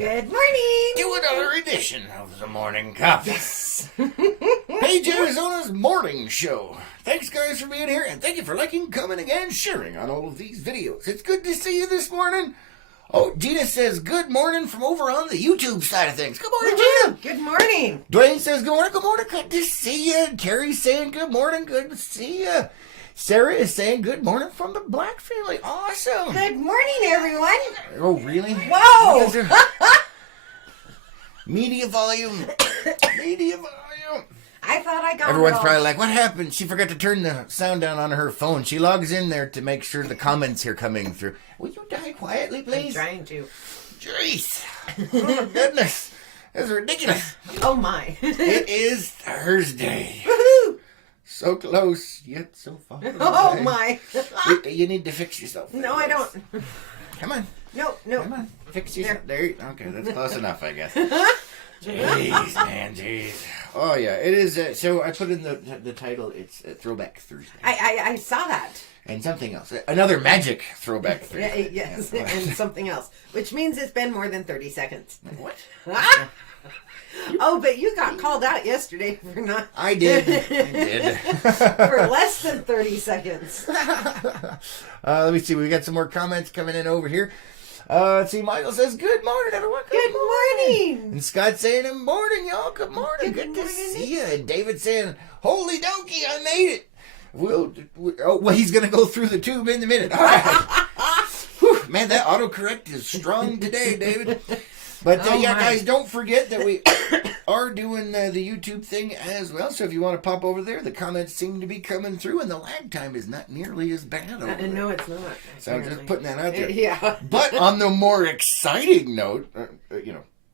Good morning. To another edition of the Morning Cup. Yes. Page Arizona's morning show. Thanks, guys, for being here, and thank you for liking, commenting, and sharing on all of these videos. It's good to see you this morning. Oh, Gina says, good morning from over on the YouTube side of things. Good morning, Gina. Good morning. Dwayne says, good morning, good to see you. Terry's saying, good morning, good to see you. Sarah is saying, good morning from the Black family. Awesome. Good morning, everyone. Oh, really? Whoa. Media volume. Media volume. I thought I got Everyone's it all. probably like, what happened? She forgot to turn the sound down on her phone. She logs in there to make sure the comments are coming through. Will you die quietly, please? I'm trying to. Jeez. Oh, my goodness. This is ridiculous. Oh, my. It is Thursday. Woohoo. So close, yet so far away. Oh, my. You need to fix yourself. No, I don't. Come on. No. Come on. Fix yourself. There. Okay, that's close enough, I guess. Jeez, man, jeez. Oh, yeah, it is. So I put in the title, it's Throwback Thursday. I saw that. And something else. Another magic Throwback Thursday. Yes, Yeah. and something else. Which means it's been more than 30 seconds. What? Oh, but you got called out yesterday for not... I did. For less than 30 seconds. Let me see. We got some more comments coming in over here. Let's see. Michael says, good morning, everyone. Good morning. And Scott saying, good morning, y'all. Good morning. Good Good to morning. see you. And David saying, holy donkey, I made it. Well, he's going to go through the tube in a minute. All right. Whew, man, that autocorrect is strong today, David. But guys, don't forget that we are doing the YouTube thing as well. So if you want to pop over there, the comments seem to be coming through, and the lag time is not nearly as bad over there. No, it's not. So I'm just putting that out there. Yeah. But on the more exciting note,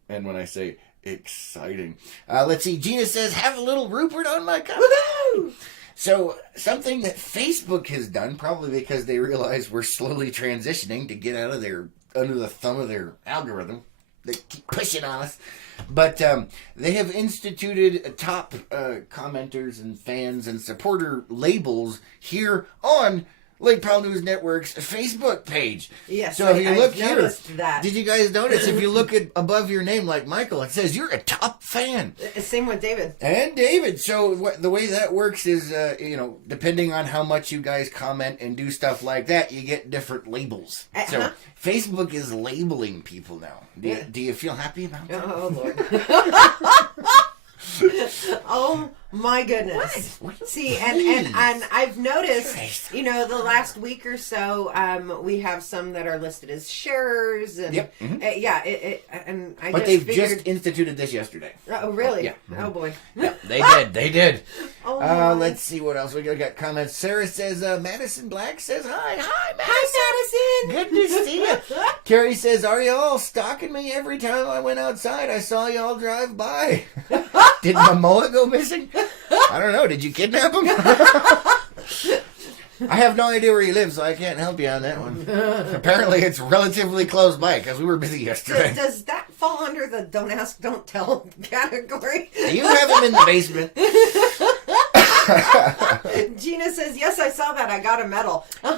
and when I say exciting, let's see. Gina says, have a little Rupert on my cup. Woohoo! So something that Facebook has done, probably because they realize we're slowly transitioning to get out of under the thumb of their algorithm. They keep pushing on us. But they have instituted top commenters and fans and supporter labels here on Lake Powell News Network's Facebook page. Yes, so if you look I've noticed here, that. did you guys notice if you look at above your name like Michael, it says you're a top fan. Same with David. And David. So the way that works is, depending on how much you guys comment and do stuff like that, you get different labels. So Facebook is labeling people now. Do you feel happy about that? Oh, Lord. Oh, my goodness. What? See, and I've noticed, the last week or so, we have some that are listed as sharers. And, Yep. Mm-hmm. And I But just they've figured... just instituted this yesterday. Oh, really? Yeah. Oh, boy. Yeah, they did. Oh, my. Let's see what else we got comments. Sarah says, Madison Black says, hi, Madison. Hi, Madison. Good to see you. Carrie says, are y'all stalking me every time I went outside? I saw y'all drive by. Did Momoa go missing? I don't know. Did you kidnap him? I have no idea where he lives, so I can't help you on that one. Apparently, it's relatively close by because we were busy yesterday. Does that fall under the don't ask, don't tell category? You have him in the basement. Gina says, yes, I saw that. I got a medal. Yeah,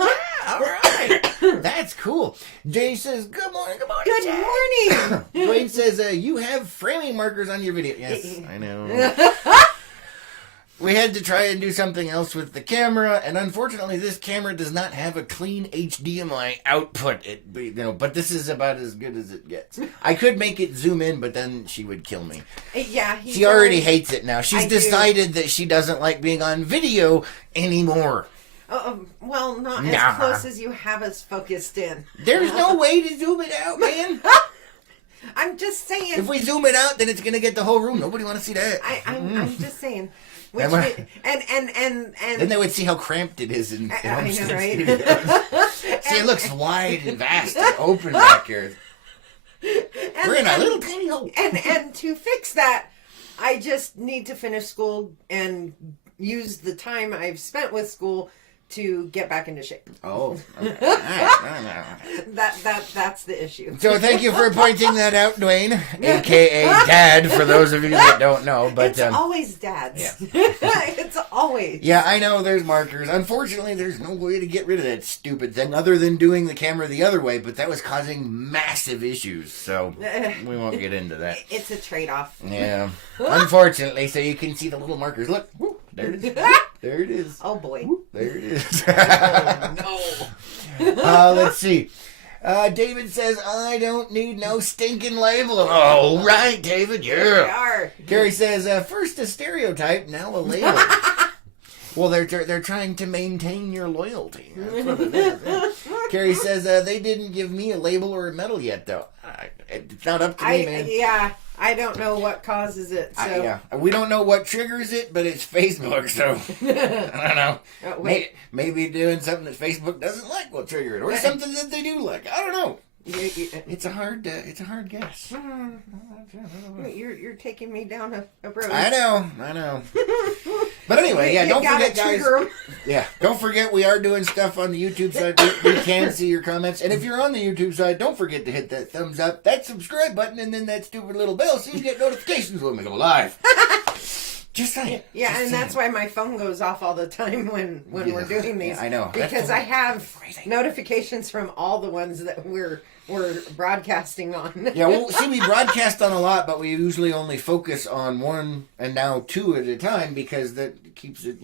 all right. That's cool. Jay says, good morning. Good Jay. morning. Dwayne says, you have framing markers on your video. Yes, I know. We had to try and do something else with the camera, and unfortunately, this camera does not have a clean HDMI output. But this is about as good as it gets. I could make it zoom in, but then she would kill me. Yeah, she already hates it now. She's decided that she doesn't like being on video anymore. Well, not as close as you have us focused in. There's no way to zoom it out, man. I'm just saying. If we zoom it out, then it's going to get the whole room. Nobody wants to see that. I'm just saying. And then they would see how cramped it is in I know, right? See, it looks wide and vast and open back here. We're in a little tiny hole. And to fix that, I just need to finish school and use the time I've spent with school to get back into shape. Oh, okay. All right. That's the issue. So thank you for pointing that out, Dwayne, a.k.a. Dad, for those of you that don't know. But it's always Dad's. Yeah. It's always. Yeah, I know there's markers. Unfortunately, there's no way to get rid of that stupid thing other than doing the camera the other way, but that was causing massive issues, so we won't get into that. It's a trade-off. Yeah. Unfortunately, so you can see the little markers. Look, whoop, there it is. There it is. Oh, boy. Whoop, there it is. Oh, no. Let's see. David says, I don't need no stinking label. Oh, right, David, We yeah. are. Carrie says, first a stereotype, now a label. Well, they're trying to maintain your loyalty. That's what it is. Carrie says, they didn't give me a label or a medal yet, though. It's not up to me, man. Yeah, I don't know what causes it. So. Yeah, we don't know what triggers it, but it's Facebook, so I don't know. Oh, wait. Maybe doing something that Facebook doesn't like will trigger it, or something that they do like. I don't know. It's a hard guess. You're taking me down a road. I know. But anyway, yeah, don't forget, guys. Yeah, don't forget we are doing stuff on the YouTube side. We can see your comments, and if you're on the YouTube side, don't forget to hit that thumbs up, that subscribe button, and then that stupid little bell so you get notifications when we go live. Just saying. Yeah, Just and saying. that's why my phone goes off all the time when we're doing these. Yeah, I know. Because I have crazy. Notifications from all the ones that we're broadcasting on. Yeah, well, see, we broadcast on a lot, but we usually only focus on one and now two at a time because that keeps it,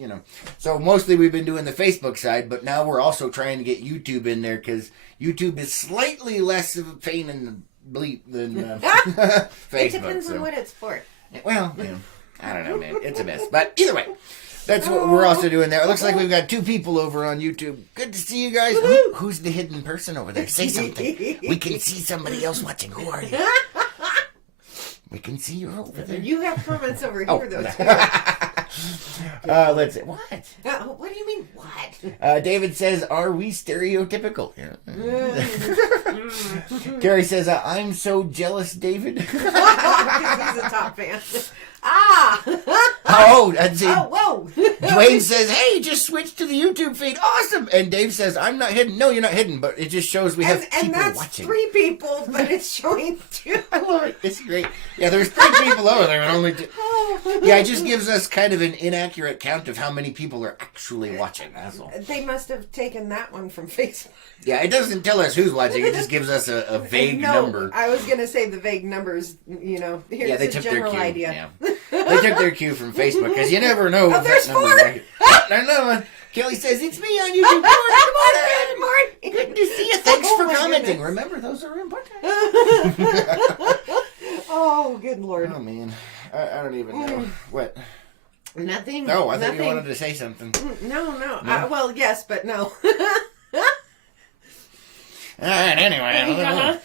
So mostly we've been doing the Facebook side, but now we're also trying to get YouTube in there because YouTube is slightly less of a pain in the bleep than Facebook. It depends on what it's for. Well, I don't know, man. It's a mess. But either way, that's what we're also doing there. It looks like we've got 2 people over on YouTube. Good to see you guys. Who's the hidden person over there? Say something. We can see somebody else watching. Who are you? We can see you over there. You have comments over here, though, too. Let's see. What? What do you mean, what? David says, are we stereotypical? Gary says, I'm so jealous, David. Because he's a top fan. And see, whoa. Dwayne says, hey, just switch to the YouTube feed. Awesome. And Dave says, I'm not hidden. No, you're not hidden, but it just shows we have people and that's watching. 3 people, but it's showing 2. I love it. It's great. Yeah, there's 3 people over there and only 2. Yeah, it just gives us kind of an inaccurate count of how many people are actually watching. That's all. They must have taken that one from Facebook. Yeah, it doesn't tell us who's watching. It just gives us a vague number. I was going to say the vague numbers, here's they a took general their cue. idea. Yeah. They took their cue from Facebook because you never know. Oh, there's 4. There's another one. Kelly says, it's me on YouTube. Good morning. Good to see you. Thanks for commenting. Goodness. Remember, those are important. Oh, good Lord. Oh, man. I don't even know. What? Nothing. No, I thought nothing. you wanted to say something. No. No? Well, yes, but no. All right, anyway.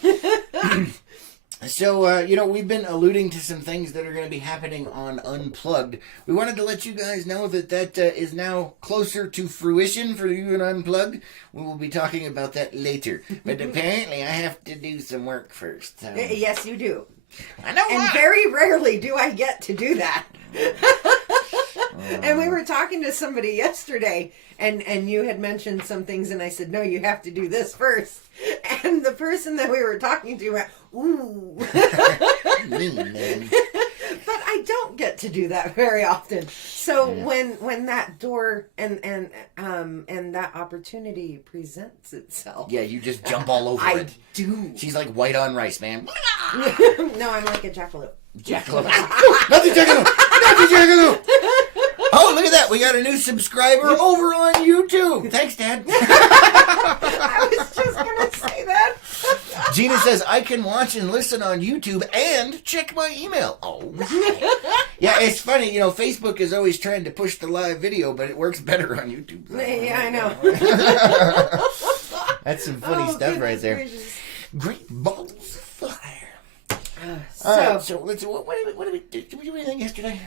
So, we've been alluding to some things that are going to be happening on Unplugged. We wanted to let you guys know that is now closer to fruition for you and Unplugged. We will be talking about that later. But apparently I have to do some work first. So. Yes, you do. I know. And very rarely do I get to do that. And we were talking to somebody yesterday, and you had mentioned some things, and I said, no, you have to do this first. And the person that we were talking to went, ooh. Mean, man. But I don't get to do that very often. So when that door and that opportunity presents itself. Yeah, you just jump all over I it. do. She's like white on rice, man. No, I'm like a jackalope. Jackalope. Not the jackalope. Not the jackalope. Oh, look at that. We got a new subscriber over on YouTube. Thanks, Dad. I was just going to say that. Gina says, I can watch and listen on YouTube and check my email. Oh, yeah, it's funny. Facebook is always trying to push the live video, but it works better on YouTube. Yeah, I know. That's some funny stuff right there. Gracious. Great balls of fire. So, All right, so let's. What did we do anything yesterday?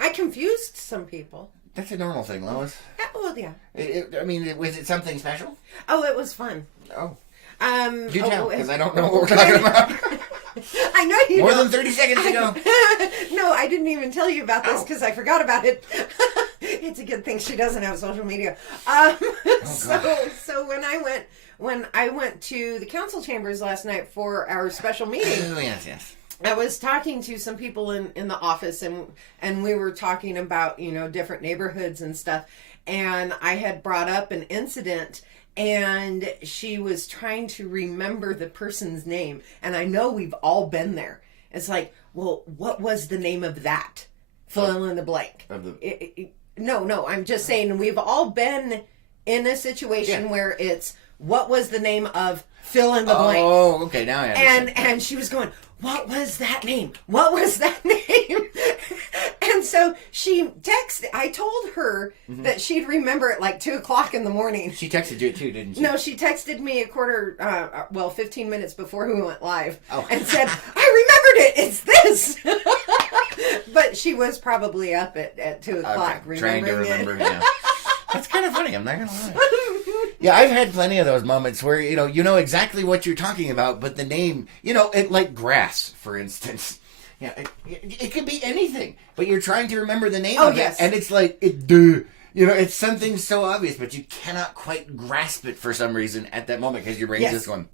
I confused some people. That's a normal thing, Lois. Well, yeah. Was it something special? Oh, it was fun. Oh. Do tell, oh, because I don't know what we're talking about. I know you More don't. than 30 seconds ago. No, I didn't even tell you about this because I forgot about it. It's a good thing she doesn't have social media. So when I went to the council chambers last night for our special meeting. Oh, yes. I was talking to some people in the office, and we were talking about, different neighborhoods and stuff. And I had brought up an incident, and she was trying to remember the person's name. And I know we've all been there. It's like, well, what was the name of that? Fill in the blank. No, I'm just saying we've all been in a situation where it's, what was the name of fill in the blank? Oh, okay, now I understand. And she was going, what was that name? What was that name? And so I told her that she'd remember it like 2:00 in the morning. She texted you too, didn't she? No, she texted me 15 minutes before we went live and said, I remembered it. It's this. But she was probably up at 2:00 trying to remember. Yeah. That's kind of funny. I'm not gonna lie. Yeah, I've had plenty of those moments where you know exactly what you're talking about, but the name, like grass, for instance. Yeah, it could be anything, but you're trying to remember the name of it, and it's like it's something so obvious, but you cannot quite grasp it for some reason at that moment because your brain's just going.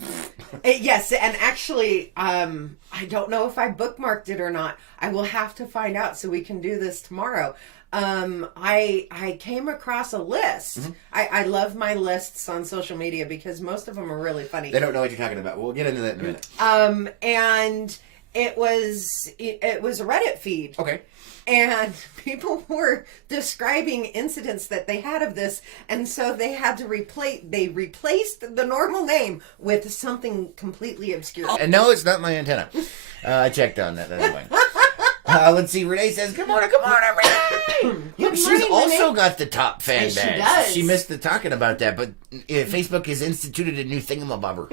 Yes, and actually, I don't know if I bookmarked it or not. I will have to find out so we can do this tomorrow. I came across a list. Mm-hmm. I love my lists on social media because most of them are really funny. They don't know what you're talking about. We'll get into that in a minute. And it was a Reddit feed. Okay. And people were describing incidents that they had of this, and so they had to replaced the normal name with something completely obscure. And no, it's not my antenna. I checked on that. That's fine. Let's see. Renee says, "Good morning, Renee." She's also got the top fan badge. She does. She missed the talking about that, but Facebook has instituted a new thingamabobber.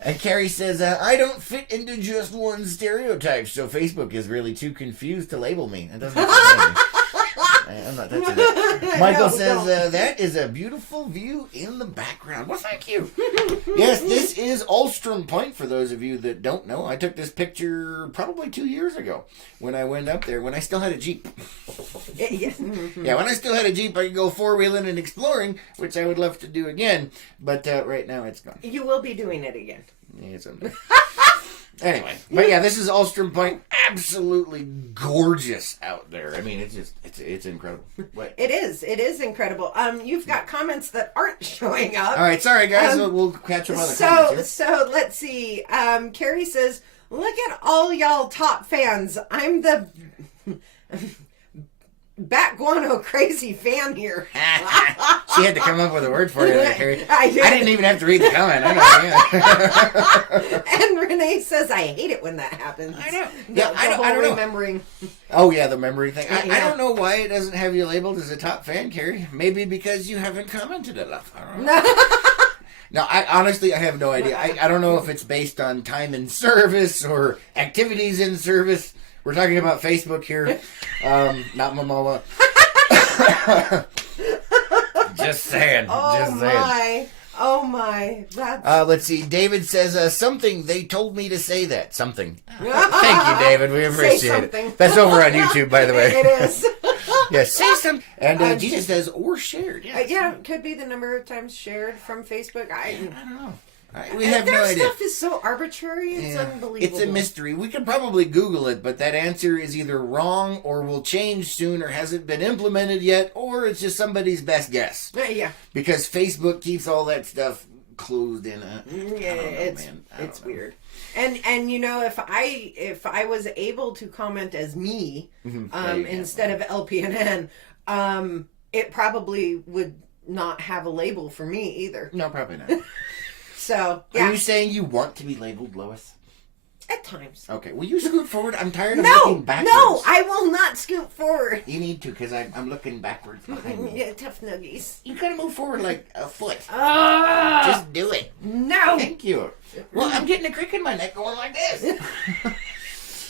And Carrie says, "I don't fit into just one stereotype, so Facebook is really too confused to label me." That doesn't surprise me. I'm not touching that. Michael says, that is a beautiful view in the background. Well, thank you. Yes, this is Ulstrom Point, for those of you that don't know. I took this picture probably 2 years ago when I went up there, when I still had a Jeep. Yeah, when I still had a Jeep, I could go four-wheeling and exploring, which I would love to do again, but right now it's gone. You will be doing it again. Yeah, someday. Anyway, but yeah, this is Ulstrom Point. Absolutely gorgeous out there. I mean, it's incredible. What? It is incredible. You've got comments that aren't showing up. All right, sorry guys, we'll catch up on the comments here. So let's see. Carrie says, "Look at all y'all top fans. I'm the Bat Guano crazy fan here." She had to come up with a word for it, Carrie. I didn't even have to read the comment. I know. And Renee says, "I hate it when that happens." I know. I don't know. Remembering. Oh yeah, the memory thing. I don't know why it doesn't have you labeled as a top fan, Carrie. Maybe because you haven't commented enough. I don't know. No, I honestly have no idea. I don't know if it's based on time in service or activities in service. We're talking about Facebook here, not Momoa. Just saying. Oh my. That's... let's see. David says, something, they told me to say that. Something. Thank you, David. We appreciate it. That's over on YouTube, by the way. It is. Yes, say something. And Gina says, or shared. Yeah, it could be the number of times shared from Facebook. I don't know. We have no idea. Their stuff is so arbitrary, it's unbelievable. It's a mystery. We could probably Google it, but that answer is either wrong or will change soon or hasn't been implemented yet, or it's just somebody's best guess. Yeah. Because Facebook keeps all that stuff closed in. It's weird. And if I was able to comment as me instead of LPNN, it probably would not have a label for me either. No, probably not. So, yeah. Are you saying you want to be labeled, Lois? At times. Okay. Will you scoot forward? I'm tired of looking backwards. No, I will not scoot forward. You need to, because I'm looking backwards behind me. Yeah, tough nuggies. You gotta move forward like a foot. Just do it. No. Thank you. Well, I'm getting a crick in my neck going like this.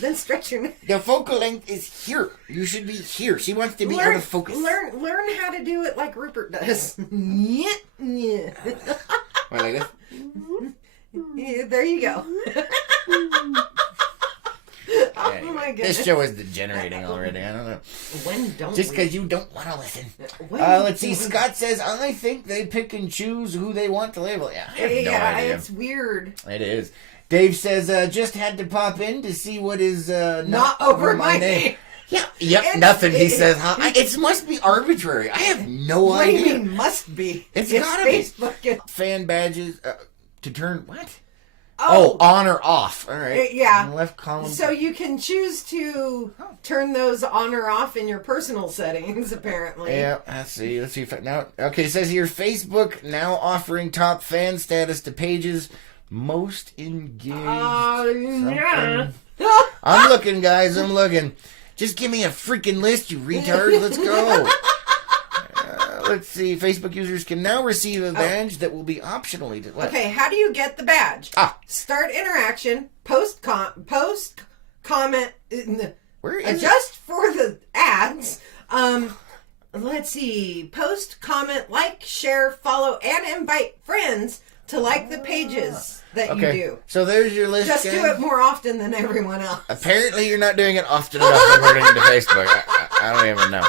Then stretch your neck. The focal length is here. You should be here. She wants to be out of focus. Learn how to do it like Rupert does. Yeah. What, like this? Yeah, there you go. Oh my goodness. This show is degenerating already. I don't know. When don't Just we? because you don't want to listen. When Let's see. do we? Scott says, I think they pick and choose who they want to label. Yeah, I have no idea. It's weird. It is. Dave says, just had to pop in to see what is Not over my name. Yeah, yep, nothing. He says, it must be arbitrary. I have no What do idea. you mean must be? It's gotta be. Facebook. Fan badges to turn what? Oh, on or off. All right. Yeah. Left column. So you can choose to turn those on or off in your personal settings, apparently. Yeah, let's see. If now. Okay, it says here, Facebook now offering top fan status to pages most engaged. Yeah. I'm looking, guys. I'm looking. Just give me a freaking list, you retard. Let's go. Let's see. Facebook users can now receive a badge that will be optionally. What? Okay, how do you get the badge? Start interaction, post comment, Where is adjust for the ads. Let's see. Post, comment, like, share, follow, and invite friends to like the pages that you do. So there's your list. Just guys. do it more often than everyone else. Apparently, you're not doing it often enough according to Facebook. I don't even know.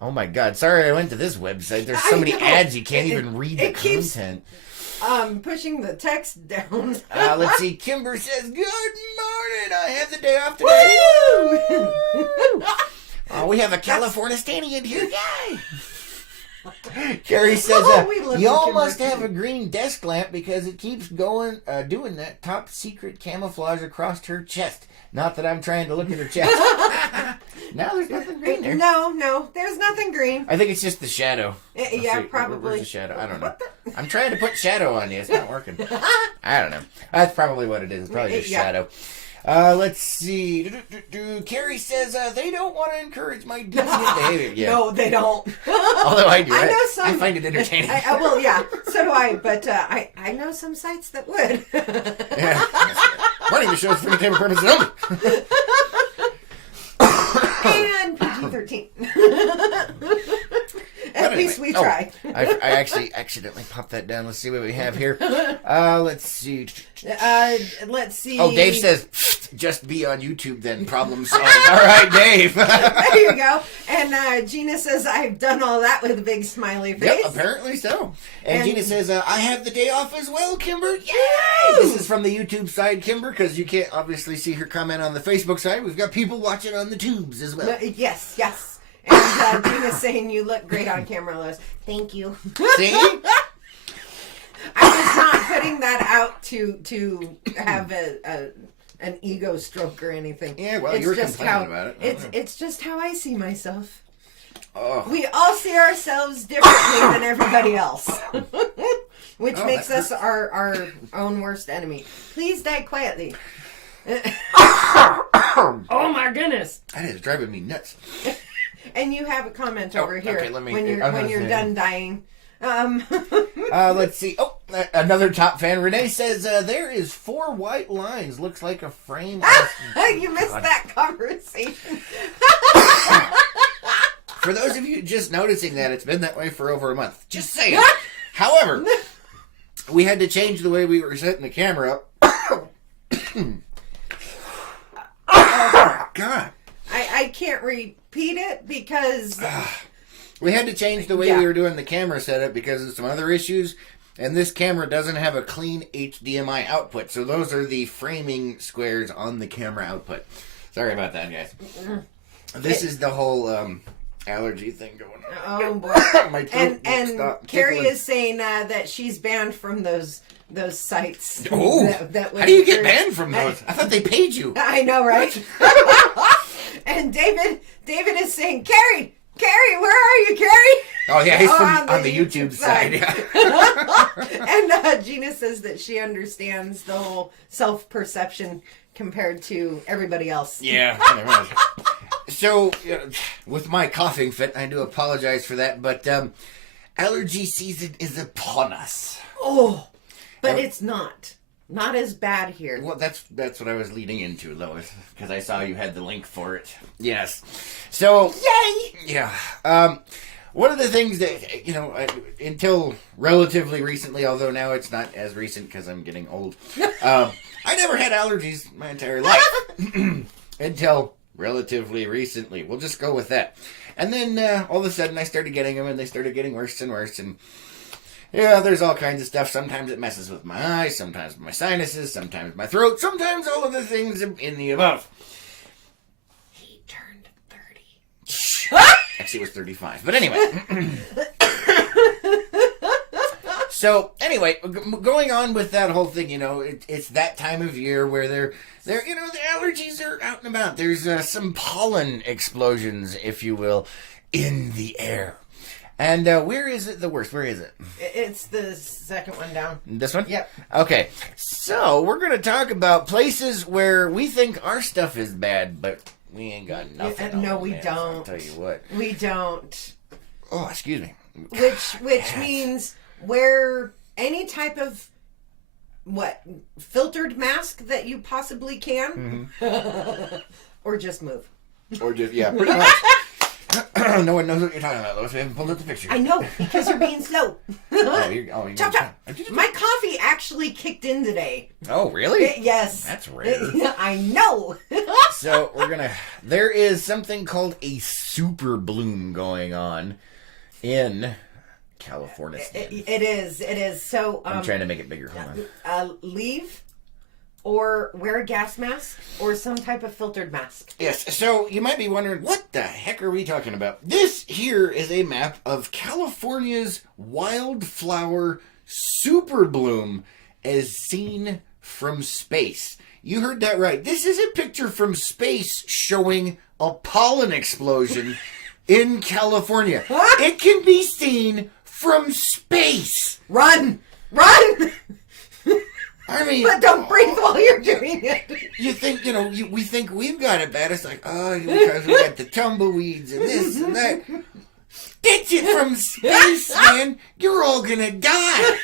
Oh my God! Sorry, I went to this website. There's so many ads you can't even read the content. Pushing the text down. Let's see. Kimber says, "Good morning. I have the day off today." Woo! We have a Californistanian here, guy. Carrie says, y'all must have a green desk lamp because it keeps going, doing that top secret camouflage across her chest. Not that I'm trying to look at her chest. No, there's nothing green there. No, there's nothing green. I think it's just the shadow. Yeah, probably. Where's the shadow? I don't know. I'm trying to put shadow on you. It's not working. I don't know. That's probably what it is. It's probably just shadow. Let's see. Carrie says they don't want to encourage my deviant behavior. Yeah. No, they don't. Although I do. I know some. I find it entertaining. Well, yeah, so do I. But I know some sites that would. Yeah. Running the show's for entertainment purposes only. And PG-13. At least we try. I actually accidentally popped that down. Let's see what we have here. Let's see. Let's see. Oh, Dave says, just be on YouTube then. Problem solved. All right, Dave. There you go. And Gina says, I've done all that with a big smiley face. Yep, apparently so. And Gina says, I have the day off as well, Kimber. Yay! This is from the YouTube side, Kimber, because you can't obviously see her comment on the Facebook side. We've got people watching on the tubes as well. Yes. And Gina's saying you look great on camera, Lois. Thank you. See? I was not putting that out to have an ego stroke or anything. Yeah, well, you were complaining about it. It's just how I see myself. Oh. We all see ourselves differently than everybody else. Which makes us our own worst enemy. Please die quietly. Oh my goodness. That is driving me nuts. And you have a comment over here okay, when you're done dying. Let's see. Oh, another top fan. Renee says, there is 4 white lines. Looks like a frame. You missed that conversation. For those of you just noticing that, it's been that way for over a month. Just saying. However, we had to change the way we were setting the camera up. Oh, God. I can't repeat it because... We had to change the way we were doing the camera setup because of some other issues. And this camera doesn't have a clean HDMI output. So those are the framing squares on the camera output. Sorry about that, guys. This is the whole allergy thing going on. Oh, boy. My throat and Carrie is saying that she's banned from those sites. Oh, how do you get banned from those? I thought they paid you. I know, right? And David is saying, Carrie, where are you, Carrie? Oh, yeah, he's on the YouTube side. Yeah. And Gina says that she understands the whole self-perception compared to everybody else. Yeah. So, with my coughing fit, I do apologize for that, but allergy season is upon us. Oh, but it's not. Not as bad here. Well, that's what I was leading into, Lois, because I saw you had the link for it. Yes. So, yay! Yeah. One of the things that, until relatively recently, although now it's not as recent because I'm getting old, I never had allergies my entire life. Until relatively recently. We'll just go with that. And then all of a sudden I started getting them, and they started getting worse and worse. And yeah, there's all kinds of stuff. Sometimes it messes with my eyes, sometimes my sinuses, sometimes my throat, sometimes all of the things in the above. He turned 30. Actually, it was 35. But anyway. So, anyway, going on with that whole thing, it's that time of year where the allergies are out and about. There's some pollen explosions, if you will, in the air. And where is it the worst? Where is it? It's the second one down. This one? Yep. Okay. So, we're going to talk about places where we think our stuff is bad, but we ain't got nothing. No, we don't. I'll tell you what. We don't. Oh, excuse me. Which means wear any type of filtered mask that you possibly can, or just move. Or just pretty much. No one knows what you're talking about, Lois. We haven't pulled up the picture. I know, because you're being slow. You're chop, chop. My coffee actually kicked in today. Oh, really? Yes. That's rare. I know. So there is something called a super bloom going on in California. It is. So I'm trying to make it bigger. Hold on. Leave or wear a gas mask or some type of filtered mask. Yes. So you might be wondering, what the heck are we talking about? This here is a map of California's wildflower super bloom as seen from space. You heard that right. This is a picture from space showing a pollen explosion in California. It can be seen from space. Run! I mean, but don't breathe while you're doing it. You think, we think we've got it bad. It's like, because we got the tumbleweeds and this and that. Get you from space, man. You're all gonna die.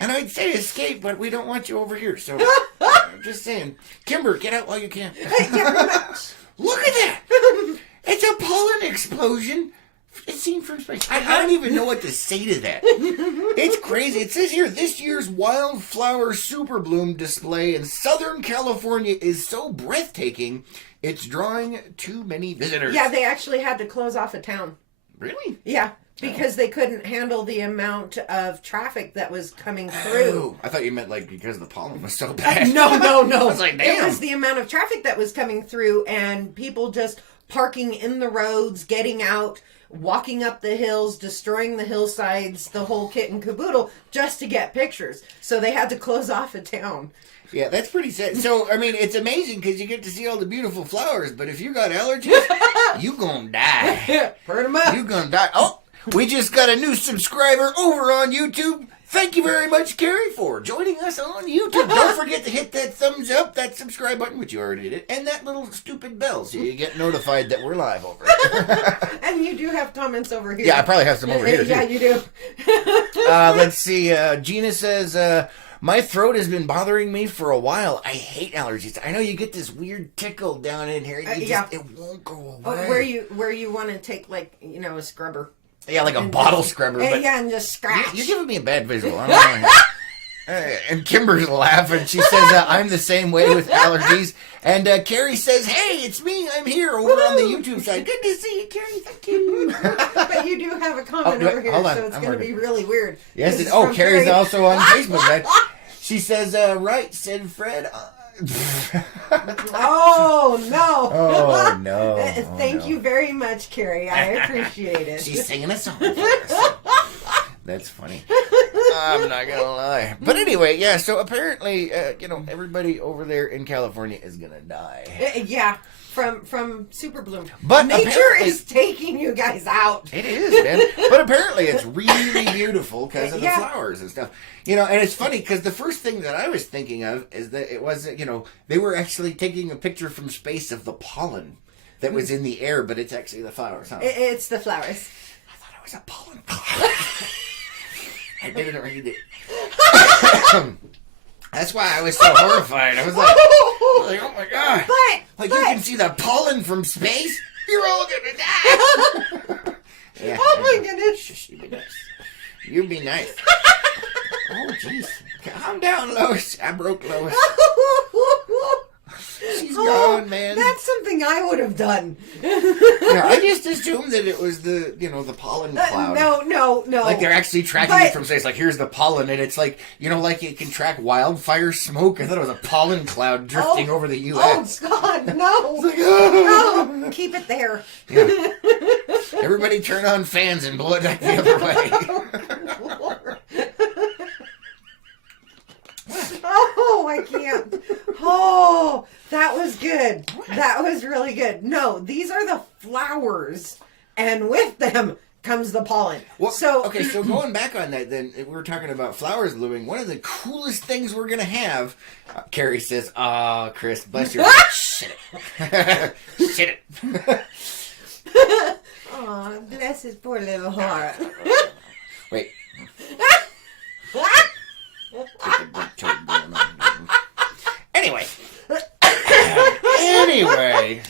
And I'd say escape, but we don't want you over here. So, I'm just saying. Kimber, get out while you can. Look at that. It's a pollen explosion. It's seen from space. I don't even know what to say to that. It's crazy. It says here, this year's wildflower super bloom display in Southern California is so breathtaking, it's drawing too many visitors. Yeah, they actually had to close off a town. Really? Yeah, because they couldn't handle the amount of traffic that was coming through. I thought you meant because the pollen was so bad. No. I was like, damn. It was the amount of traffic that was coming through and people just parking in the roads, getting out, walking up the hills, destroying the hillsides, the whole kit and caboodle, just to get pictures. So they had to close off a town. Yeah, that's pretty sad. So, I mean, it's amazing because you get to see all the beautiful flowers, but if you got allergies, you gonna die. Burn them up. You gonna die. Oh, we just got a new subscriber over on YouTube. Thank you very much, Carrie, for joining us on YouTube. Don't forget to hit that thumbs up, that subscribe button, which you already did, and that little stupid bell so you get notified that we're live over here. And you do have comments over here. Yeah, I probably have some over here, too. Yeah, you do. Let's see. Gina says, my throat has been bothering me for a while. I hate allergies. I know you get this weird tickle down in here. It won't go away. Where you want to take, a scrubber. Yeah, like a bottle scrubber. But and just scratch. You're giving me a bad visual. I don't know. And Kimber's laughing. She says, I'm the same way with allergies. And Carrie says, hey, it's me. I'm here over on the YouTube side. Good to see you, Carrie. Thank you. But you do have a comment over here, so it's going to be really weird. Yes. Carrie's also on Facebook. Right? She says, right, said Fred. Oh, no. Oh, no. Thank you very much, Carrie. I appreciate it. She's singing a song for us. That's funny. I'm not going to lie. But anyway, yeah, so apparently, everybody over there in California is going to die. Yeah. From super bloom. But nature is taking you guys out. It is, man. But apparently it's really beautiful because of the flowers and stuff. And it's funny because the first thing that I was thinking of is that it was, they were actually taking a picture from space of the pollen that was in the air, but it's actually the flowers, huh? It's the flowers. I thought it was a pollen cloud. I didn't read it. That's why I was so horrified. I was like, oh my God. But you can see the pollen from space? You're all gonna die. Yeah, oh my goodness. Shush, you be nice. You be nice. Oh, jeez. Calm down, Lois. I broke Lois. She's gone, man. That's something I would have done. I just assumed that it was the pollen cloud. No. Like they're actually tracking it from space. Like here's the pollen, and it's like like it can track wildfire smoke. I thought it was a pollen cloud drifting over the U.S. Oh God, no! It's like, No, keep it there. Yeah. Everybody turn on fans and blow it back the other way. Oh, I can't. Oh, that was good. That was really good. No, these are the flowers, and with them comes the pollen. Well, so going back on that, then we were talking about flowers blooming. One of the coolest things we're gonna have, Carrie says, Chris, bless your heart." Shit it. Shit it. Oh, bless his poor little heart. Wait.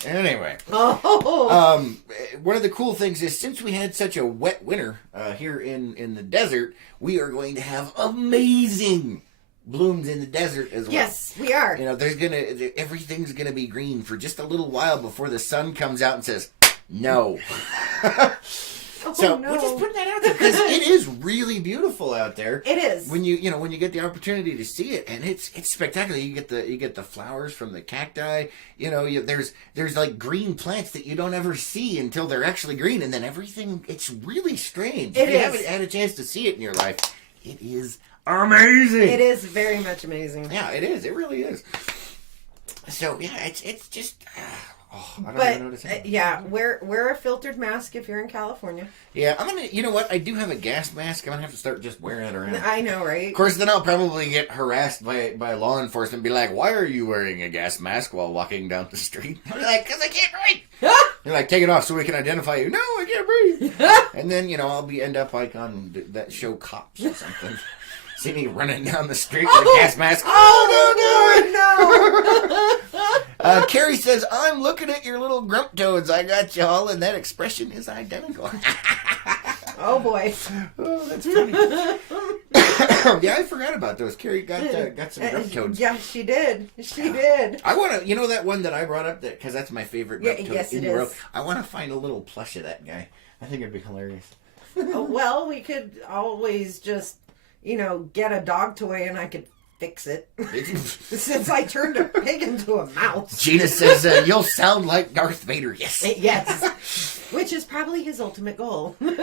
Anyway. Oh. One of the cool things is since we had such a wet winter here in the desert, we are going to have amazing blooms in the desert as well. Yes, we are. Everything's gonna be green for just a little while before the sun comes out and says no. So no. we'll just put that out there because it is really beautiful out there. It is when you get the opportunity to see it, and it's spectacular. You get the flowers from the cacti. There's like green plants that you don't ever see until they're actually green, and then everything. It's really strange. If you haven't had a chance to see it in your life, it is amazing. It is very much amazing. Yeah, it is. It really is. So yeah, it's just. I don't even know what to say. Yeah, wear a filtered mask if you're in California. Yeah, I'm gonna. You know what? I do have a gas mask. I'm gonna have to start just wearing it around. I know, right? Of course, then I'll probably get harassed by law enforcement and be like, "Why are you wearing a gas mask while walking down the street?" I'm like, "Because I can't breathe." They're like, "Take it off so we can identify you." No, I can't breathe. And then I'll end up like on that show Cops or something. See me running down the street with a gas mask. Oh, no. Carrie says, "I'm looking at your little grump toads I got you all, and that expression is identical." Oh, boy. Oh, that's funny. Yeah, I forgot about those. Carrie got some grump toads. Yeah, she did. She did. I want to, that one that I brought up, because that's my favorite grump toad yes, in it the world. is. I want to find a little plush of that guy. I think it'd be hilarious. Well, we could always just, get a dog toy and I could fix it. Since I turned a pig into a mouse. Gina says, "You'll sound like Darth Vader." Yes. Yes. Which is probably his ultimate goal. No.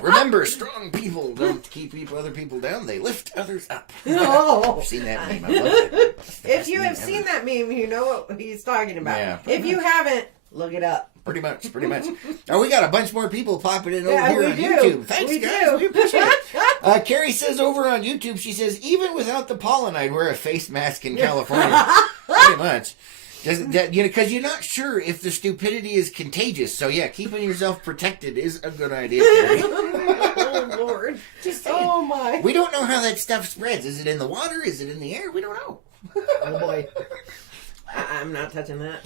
Remember, strong people don't keep other people down. They lift others up. No. I've seen that meme. I love it. If you have seen that meme, you know what he's talking about. Yeah, if you haven't, look it up. Pretty much. Oh, we got a bunch more people popping in over here on do. YouTube. Thanks, guys. Do. We appreciate it. Carrie says over on YouTube, she says, "Even without the pollen, I'd wear a face mask in California." Pretty much. Because you're not sure if the stupidity is contagious. So, yeah, keeping yourself protected is a good idea, Carrie. Oh, Lord. Just saying. Oh, my. We don't know how that stuff spreads. Is it in the water? Is it in the air? We don't know. Oh, boy. I'm not touching that.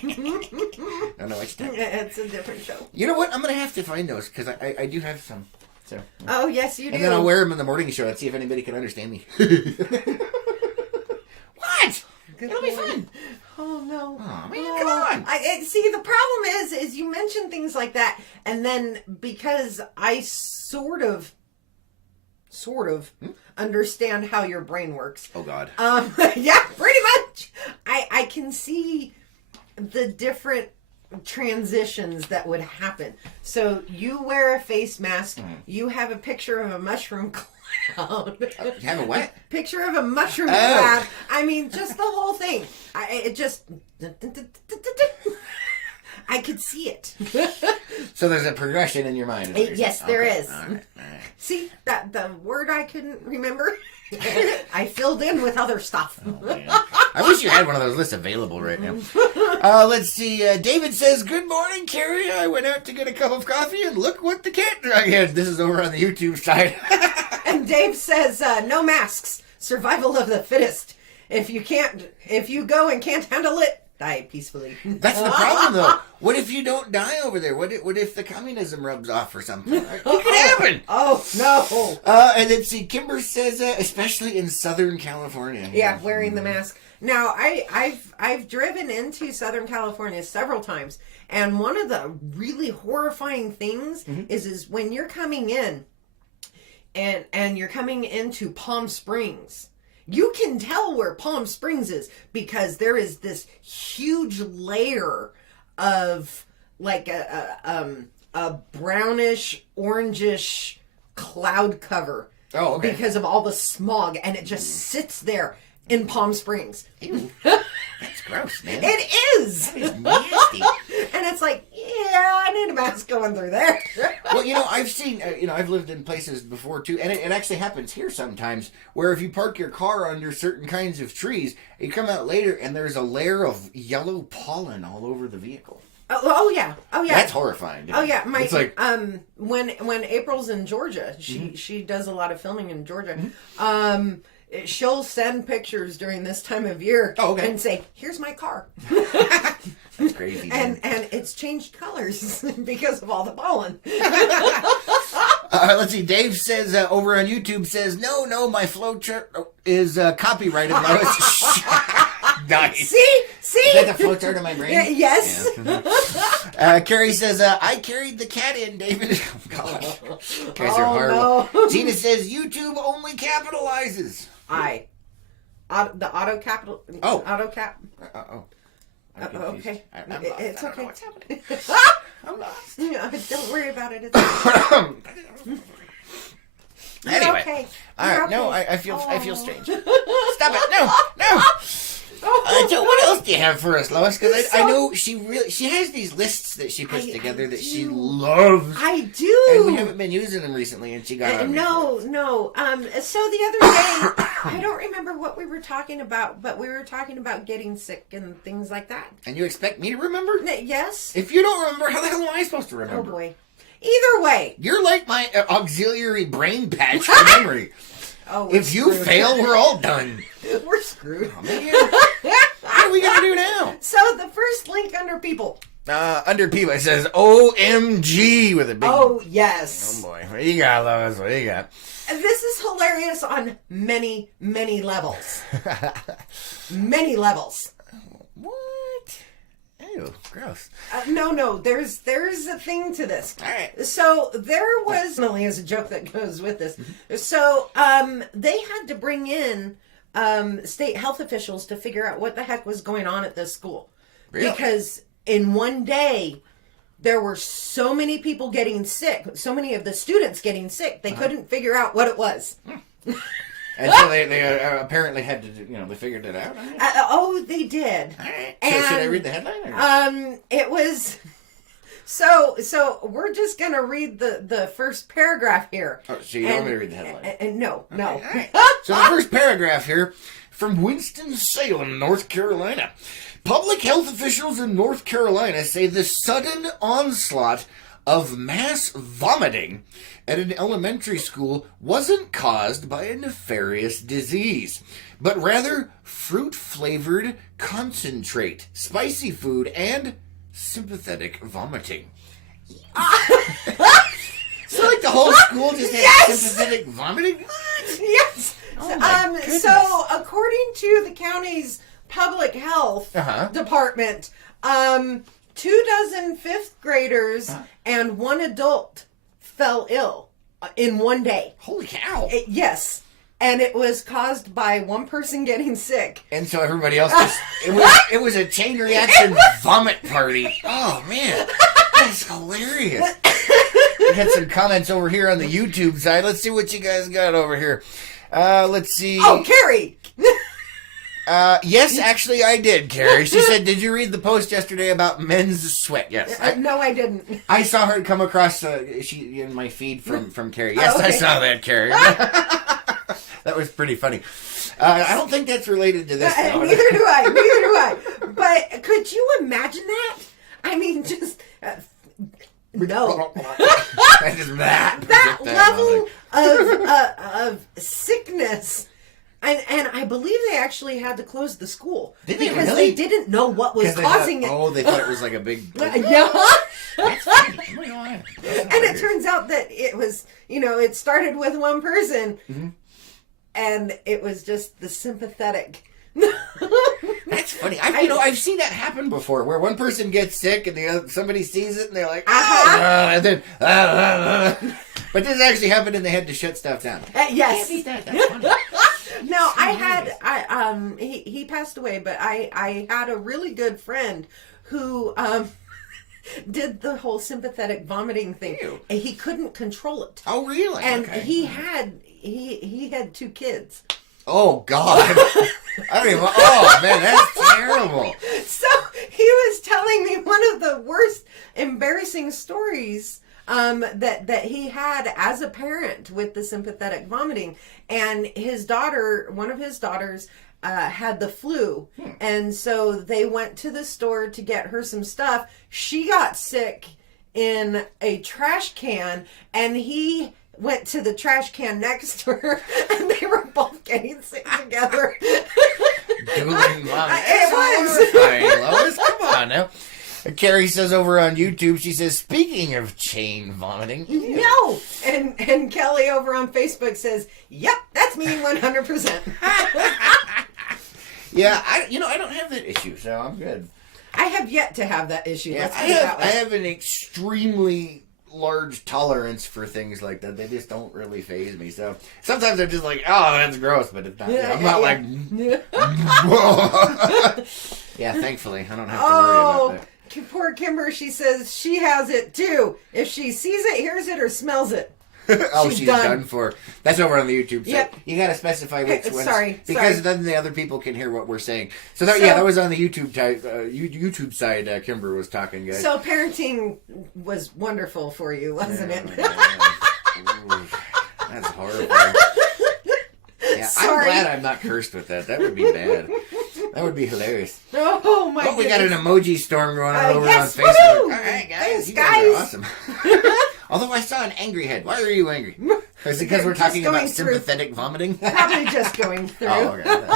Don't know what you're talking. It's a different show. You know what? I'm going to have to find those because I do have some. So. Oh, yes, you do. And then I'll wear them in the morning show and see if anybody can understand me. What? It'll be fun. Oh, no. Oh, man, come on. See, the problem is you mention things like that, and then because I sort of understand how your brain works. Oh, God. Yeah, pretty much. I can see the different transitions that would happen. So you wear a face mask. You have a picture of a mushroom cloud. You have a what? Picture of a mushroom cloud. I mean, just the whole thing. I could see it. So there's a progression in your mind. Yes, there is. All right. See, that the word I couldn't remember, I filled in with other stuff. Oh, man. I wish you had one of those lists available right now. Let's see. David says, "Good morning, Carrie. I went out to get a cup of coffee, and look what the cat drug had." This is over on the YouTube side. And Dave says, "No masks. Survival of the fittest. If you go and can't handle it, die peacefully. That's the problem, though. What if you don't die over there? What if the communism rubs off or something? It could happen. Oh, no. And then see, Kimber says, especially in Southern California. Yeah, wearing the mask. Now, I've driven into Southern California several times, and one of the really horrifying things is when you're coming in, and you're coming into Palm Springs. You can tell where Palm Springs is because there is this huge layer of like a brownish, orangish cloud cover. Oh, okay. Because of all the smog, and it just sits there in Palm Springs. Ew. That's gross, man. It is. That is nasty. And it's like, yeah, I need a mask going through there. Well, I've seen, I've lived in places before too, and it actually happens here sometimes, where if you park your car under certain kinds of trees, you come out later and there's a layer of yellow pollen all over the vehicle. Oh yeah. That's horrifying. Oh yeah, it's like, when April's in Georgia, she does a lot of filming in Georgia. She'll send pictures during this time of year and say, "Here's my car." That's crazy. And it's changed colors because of all the pollen. Let's see. Dave says over on YouTube says, "No, my flow chart is copyrighted." Nice. See. Is that the flow chart of my brain? Yes. Yeah. Carrie says, "I carried the cat in, David." Oh God, you guys are horrible. No. Gina says, "YouTube only capitalizes." The auto capital. Oh. Auto cap. Okay. It's I don't okay. know what's happening. I'm lost. Yeah, don't worry about it. It's okay. Anyway. Okay. All right. You're No, okay. I feel strange. Stop it. No. So what else do you have for us, Lois? Because I know she has these lists that she puts together that she loves. I do. And we haven't been using them recently, and she got on. No. So the other day, I don't remember what we were talking about, but we were talking about getting sick and things like that. And you expect me to remember? Yes. If you don't remember, how the hell am I supposed to remember? Oh boy. Either way. You're like my auxiliary brain patch for memory. Oh, if you screwed. fail, we're all done. We're screwed. Oh, man. What are we going to do now? So the first link under people. Under people, it says OMG with a big... Oh, yes. Oh, boy. What you got, Lois? What you got? This is hilarious on many, many levels. Many levels. What? Ew, gross. No, there's a thing to this. All right. So there was, definitely is a joke that goes with this. So they had to bring in state health officials to figure out what the heck was going on at this school. Really? Because in one day, there were so many people getting sick, so many of the students getting sick, they couldn't figure out what it was. And so they apparently had to, they figured it out. Oh, they did. All right. And, so should I read the headline? Or? It was... So we're just going to read the first paragraph here. Oh, so you don't want me to read the headline? No. All right. So the first paragraph here, from Winston-Salem, North Carolina. Public health officials in North Carolina say the sudden onslaught of mass vomiting at an elementary school wasn't caused by a nefarious disease, but rather fruit-flavored concentrate, spicy food, and sympathetic vomiting. So like the whole school just had sympathetic vomiting? What? Yes. Oh my goodness. So according to the county's public health department, 24 fifth graders and one adult fell ill in one day. Holy cow. Yes. And it was caused by one person getting sick. And so everybody else just, it was a chain reaction vomit party. Oh man, that's hilarious. We had some comments over here on the YouTube side. Let's see what you guys got over here. Let's see. Oh, Carrie. Yes, actually I did, Carrie. She said, did you read the post yesterday about men's sweat? Yes. No, I didn't. I saw her come across in my feid from Carrie. Yes, okay. I saw that, Carrie. That was pretty funny. I don't think that's related to this. Neither do I. But could you imagine that? I mean, just... no. That level of sickness And I believe they actually had to close the school. Did they because really? they didn't know what was causing it. Oh, they thought it was like a big... Yeah. That's funny. Oh my God. And it turns out that it was, it started with one person, and it was just the sympathetic. That's funny. I've seen that happen before, where one person gets sick and somebody sees it and they're like, and then, but this actually happened and they had to shut stuff down. Yes. That's funny. No, he passed away, but I had a really good friend who did the whole sympathetic vomiting thing. Ew. And he couldn't control it. Oh, really? And okay. he had 2 kids. Oh, God. I don't even... Oh, man, that's terrible. So he was telling me one of the worst embarrassing stories that he had as a parent with the sympathetic vomiting. And one of his daughters had the flu. And so they went to the store to get her some stuff. She got sick in a trash can, and he went to the trash can next to her, and they were both getting sick together. Dueling vomit. It was. Horrifying, Lois. Come on now. Carrie says over on YouTube, she says, speaking of chain vomiting. No. And Kelly over on Facebook says, yep, that's me 100%. Yeah, I don't have that issue, so I'm good. I have yet to have that issue. Yeah, Let's put it that way. I have an extremely large tolerance for things like that. They just don't really faze me. So sometimes I'm just like, oh, that's gross, but it's not. I'm not like. Yeah, thankfully I don't have to worry about that. Poor Kimber, she says she has it too. If she sees it, hears it, or smells it. She's done for. That's over on the YouTube site. Yep. You got to specify which ones. Because then the other people can hear what we're saying. So that was on the YouTube side. Kimber was talking, guys. So parenting was wonderful for you, wasn't it? Ooh, that's horrible. Yeah, I'm glad I'm not cursed with that. That would be bad. That would be hilarious. Oh my god. We got an emoji storm going on over yes, on Facebook. Woo-hoo! All right, guys. Thanks, You guys are awesome. Although I saw an angry head. Why are you angry? Is it because we're talking about sympathetic vomiting? Probably just going through. Oh, okay.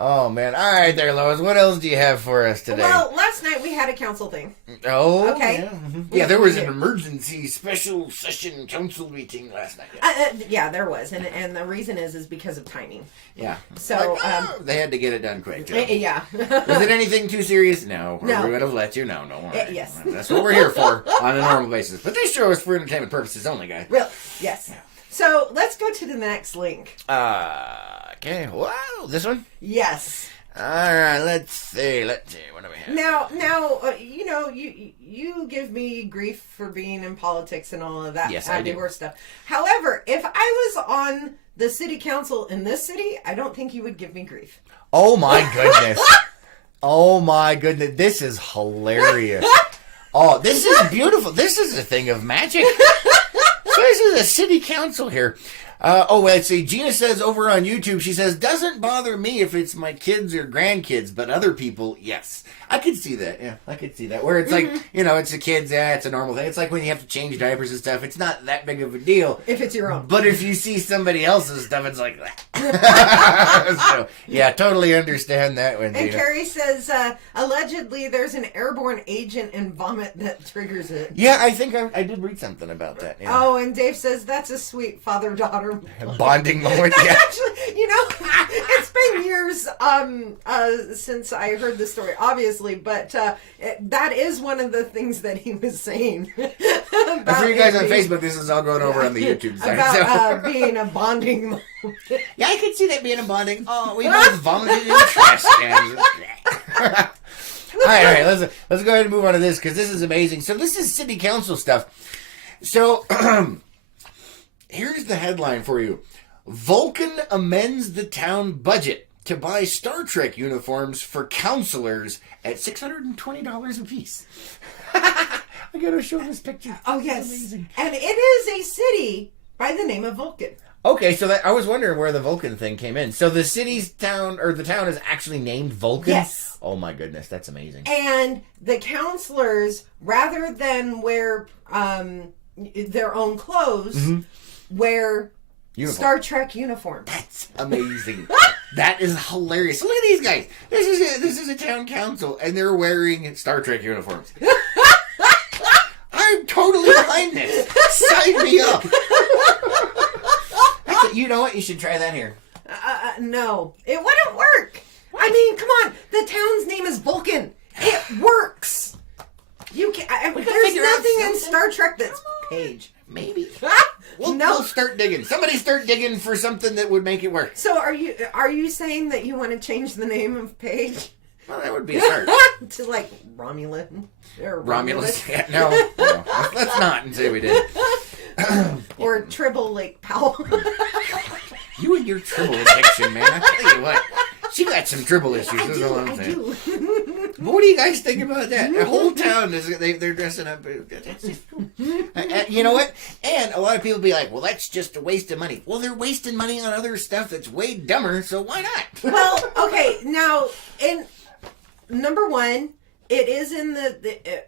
Oh, man. All right there, Lois. What else do you have for us today? Well, last night we had a council thing. Oh, okay. Yeah, yeah, there was an emergency special session council meeting last night. Yeah, there was. And the reason is because of timing. Yeah. So they had to get it done quick. Yeah. Was it anything too serious? No. No. We would have let you know. No. All right. Yes. That's what we're here for on a normal basis. But this show is for entertainment purposes only, guys. Real. Yes. So let's go to the next link. Okay. Wow. This one? Yes. All right. Let's see. What do we have? Now, you give me grief for being in politics and all of that. Yes, I do. Horse stuff. However, if I was on the city council in this city, I don't think you would give me grief. Oh my goodness. Oh my goodness. This is hilarious. Oh, this is beautiful. This is a thing of magic. So this is a city council here. Let's see. Gina says over on YouTube, she says, doesn't bother me if it's my kids or grandkids, but other people, yes. I could see that. Yeah, I could see that. Where it's like, it's the kids, it's a normal thing. It's like when you have to change diapers and stuff. It's not that big of a deal. If it's your own. But if you see somebody else's stuff, it's like that. So, yeah, totally understand that one, Gina. And Carrie says, allegedly there's an airborne agent in vomit that triggers it. Yeah, I think I did read something about that. Yeah. Oh, and Dave says that's a sweet father-daughter bonding moment. That's Yeah. actually, it's been years since I heard the story, obviously, but that is one of the things that he was saying. For you guys on Facebook, this is all going over on the YouTube side. About being a bonding moment. Yeah, I could see that being a bonding. Oh, we both vomited in trash cans. All right, let's go ahead and move on to this because this is amazing. So this is city council stuff. So here's the headline for you. Vulcan amends the town budget to buy Star Trek uniforms for counselors at $620 a piece. I gotta show this picture. Oh, yes. Amazing. And it is a city by the name of Vulcan. Okay, so I was wondering where the Vulcan thing came in. So the town is actually named Vulcan? Yes. Oh my goodness, that's amazing. And the counselors, rather than wear their own clothes, wear Star Trek uniforms. That's amazing. That is hilarious. Look at these guys. This is a town council, and they're wearing Star Trek uniforms. I'm totally behind this. Sign me up. You know what? You should try that here. No, it wouldn't work. What? I mean, come on. The town's name is Vulcan. It works. You can. There's nothing in Star Trek that's Paige. Maybe. We'll start digging. Somebody start digging for something that would make it work. So are you saying that you want to change the name of Paige? Well, that would be a start. To like Romulan. Or Romulus. Yeah, no. Let's not and say we did. Or Tribble Lake Powell. You and your Tribble addiction, man. I tell you what. She got some Tribble issues. That's all I'm saying. But what do you guys think about that? The whole town, they're dressing up. That's just, you know what? And a lot of people be like, well, that's just a waste of money. Well, they're wasting money on other stuff that's way dumber, so why not? Well, okay. Now, in number one, it is in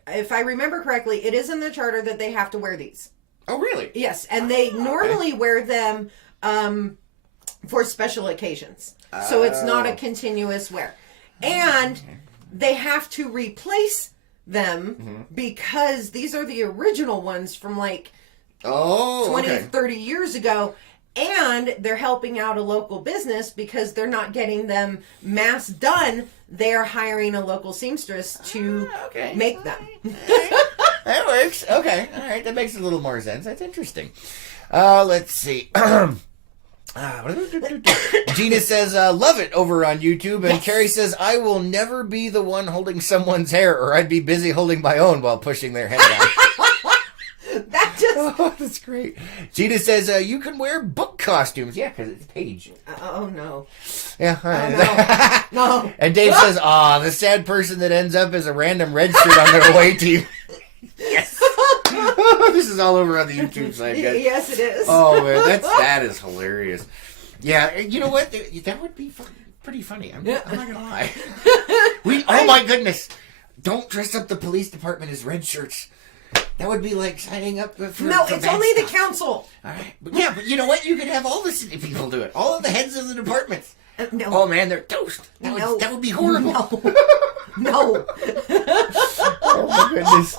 if I remember correctly, it is in the charter that they have to wear these. Oh, really? Yes, and they normally wear them for special occasions. So it's not a continuous wear. And they have to replace them because these are the original ones from like 30 years ago. And they're helping out a local business because they're not getting them mass done. They're hiring a local seamstress to make them. That works. Okay. All right. That makes a little more sense. That's interesting. Let's see. Gina says, love it over on YouTube. And Carrie says, I will never be the one holding someone's hair, or I'd be busy holding my own while pushing their head down. Oh, that's great. Gina says, you can wear book costumes. Yeah, because it's Paige. Oh, no. Yeah. All right. No. And Dave says, the sad person that ends up as a random red shirt on their away team. Yes. This is all over on the YouTube side, guys. Yes, it is. Oh, man, that is hilarious. Yeah, you know what? That would be pretty funny. I'm not going to lie. Oh, my goodness. Don't dress up the police department as red shirts. That would be like signing up for it's only stuff. The council. All right. But you know what? You could have all the city people do it. All of the heads of the departments. No. Oh, man, they're toast. That would be horrible. No. Oh, my goodness.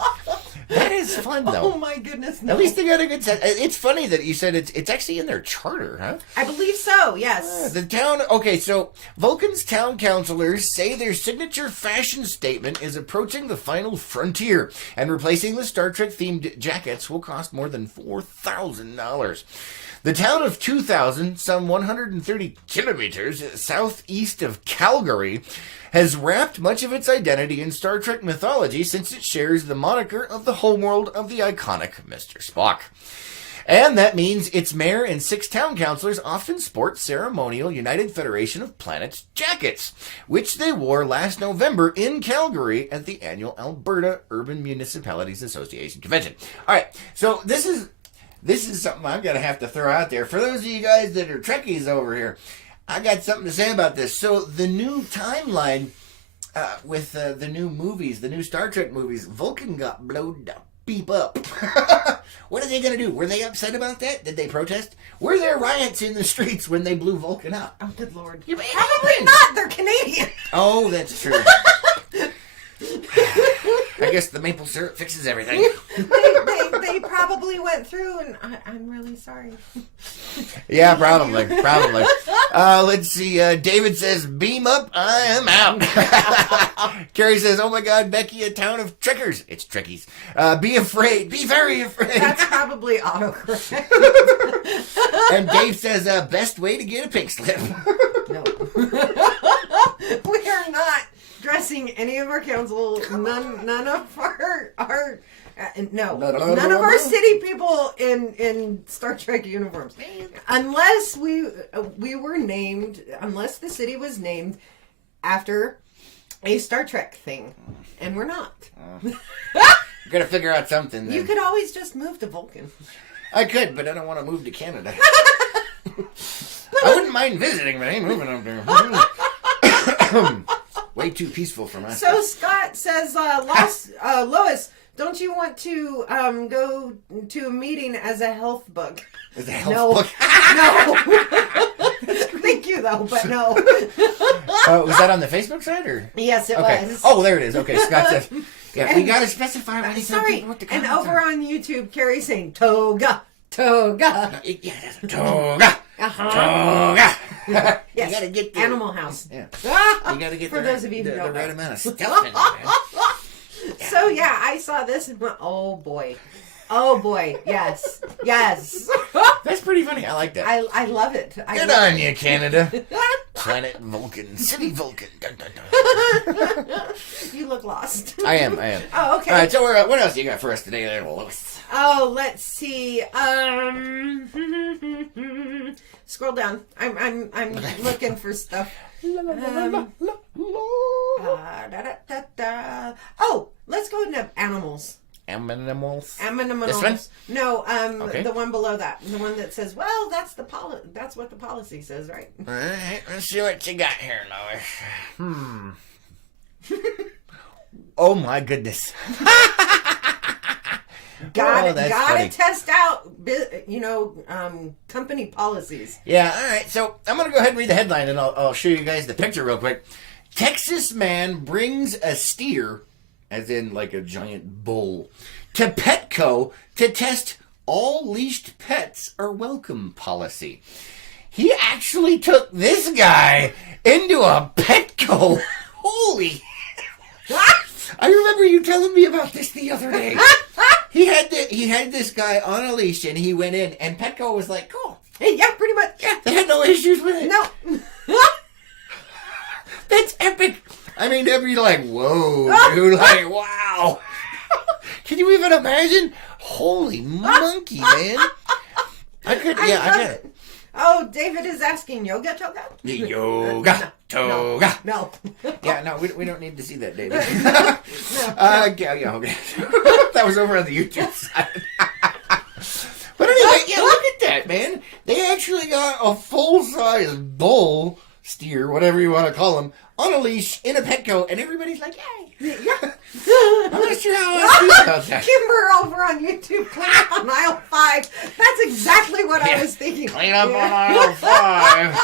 That is fun, though. Oh, my goodness, no. At least they got a good set. It's funny that you said it's actually in their charter, huh? I believe so, yes. The town... Okay, so Vulcan's town councilors say their signature fashion statement is approaching the final frontier, and replacing the Star Trek-themed jackets will cost more than $4,000. The town of 2,000, some 130 kilometers southeast of Calgary, has wrapped much of its identity in Star Trek mythology since it shares the moniker of the homeworld of the iconic Mr. Spock. And that means its mayor and 6 town councilors often sport ceremonial United Federation of Planets jackets, which they wore last November in Calgary at the annual Alberta Urban Municipalities Association convention. All right, so this is something I'm going to have to throw out there. For those of you guys that are Trekkies over here, I got something to say about this. So the new timeline with the new movies, the new Star Trek movies, Vulcan got blowed the beep up. What are they going to do? Were they upset about that? Did they protest? Were there riots in the streets when they blew Vulcan up? Oh, good Lord. Probably not. They're Canadian. Oh, that's true. I guess the maple syrup fixes everything. They probably went through, and I'm really sorry. Yeah, probably. Let's see. David says, beam up, I am out. Carrie says, oh my God, Becky, a town of Trekkers. It's Trekkies. Be afraid. Be very afraid. That's probably autocorrect. And Dave says, best way to get a pink slip. No. We are not dressing any of our council, none of our none of our city people in Star Trek uniforms, unless we were named, unless the city was named after a Star Trek thing, and we're not. We're gonna figure out something then. You could always just move to Vulcan. I could, but I don't want to move to Canada. I wouldn't mind visiting, but I ain't moving up there. Way too peaceful for my So Scott says, Lois, Don't you want to go to a meeting as a health book? As a health book? No. Thank you, though, but no. Was that on the Facebook side, or? Yes, it okay. was. Oh, there it is. Okay, Scott says, yeah, we got to specify what the and over on YouTube, Carrie's saying, toga, toga. Yeah, that's toga. Toga. Yes. You got to get the Animal House. Yeah. You got to get For those of you who don't the right know. amount of stuff in there, man. So, yeah, I saw this and went, oh, boy. Oh, boy. Yes. Yes. That's pretty funny. I like that. I love it. Good on you, Canada. Planet Vulcan. City Vulcan. Dun, dun, dun. You look lost. I am. Oh, okay. All right, so what else you got for us today there, Lois? Oh, let's see. Scroll down. I'm looking for stuff. Oh, let's go into animals. Animals. Animals. This one? No, Okay. the one below that. The one that says, well, that's what the policy says, right? All right, let's see what you got here, Lois. Oh my goodness. Gotta funny. test out, company policies. Yeah, all right. So I'm going to go ahead and read the headline, and I'll show you guys the picture real quick. Texas man brings a steer, as in like a giant bull, to Petco to test all leashed pets are welcome policy. He actually took this guy into a Petco. Holy. I remember you telling me about this the other day. He had this guy on a leash, and he went in, and Petco was like, cool. Yeah, pretty much. Yeah, they had no issues with it. No. That's epic. I mean, they'd be like, whoa, dude, like, wow. Can you even imagine? Holy monkey, man. I get it. Oh, David is asking, yoga toga? Yoga toga. No. Yeah, no, we don't need to see that, David. Yeah, okay. That was over on the YouTube side. But anyway, yeah, look at that, man. They actually got a full-size bull, steer, whatever you want to call him, on a leash in a Petco, and everybody's like, yay. Yeah. I'm not sure how I feel about that. Kimber over on YouTube, clean up on aisle 5. That's exactly what I was thinking. Clean up on aisle 5.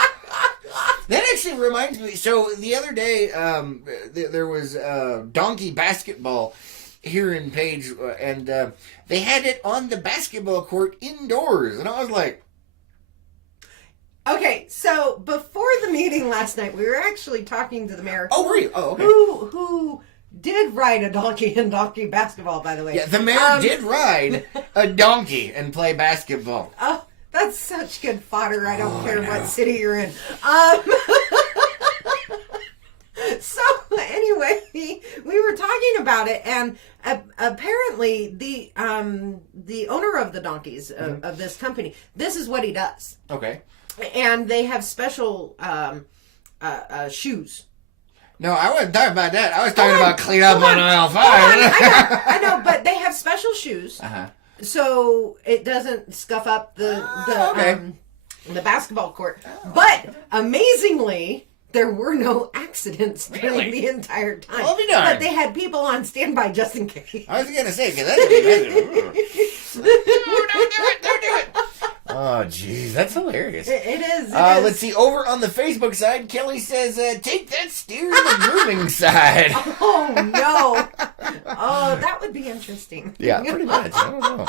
That actually reminds me. So the other day, there was donkey basketball here in Page, and they had it on the basketball court indoors, and I was like, okay, so before the meeting last night, we were actually talking to the mayor. oh, were you? Oh, okay. Who did ride a donkey in donkey basketball, by the way. Yeah, the mayor did ride a donkey and play basketball. Oh, that's such good fodder. I don't care what city you're in. So anyway, we were talking about it, and apparently the owner of the donkeys of this company, this is what he does. Okay. And they have special shoes. No, I wasn't talking about that. I was talking about clean up on aisle 5. I know, but they have special shoes, so it doesn't scuff up the basketball court. But amazingly, there were no accidents during the entire time. Well, be darned. But they had people on standby just in case. I was gonna say, because that's what don't do it. Oh, jeez, that's hilarious. It is. Let's see. Over on the Facebook side, Kelly says, take that steer to the grooming side. Oh, no. Oh, that would be interesting. Yeah, pretty much. I don't know.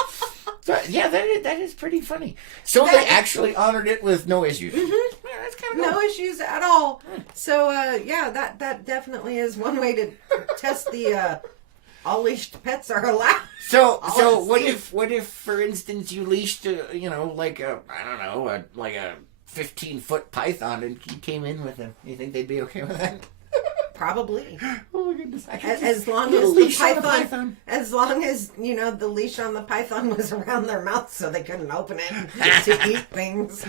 So, yeah, that is pretty funny. So they actually honored it with no issues. Mm-hmm. Yeah, that's kind of cool. No issues at all. So, yeah, that definitely is one way to test the all leashed pets are allowed. So what if, for instance, you leashed like a 15-foot python and you came in with him? You think they'd be okay with that? Probably. Oh my goodness! As long as the python, as long as the leash on the python was around their mouth, so they couldn't open it to eat things.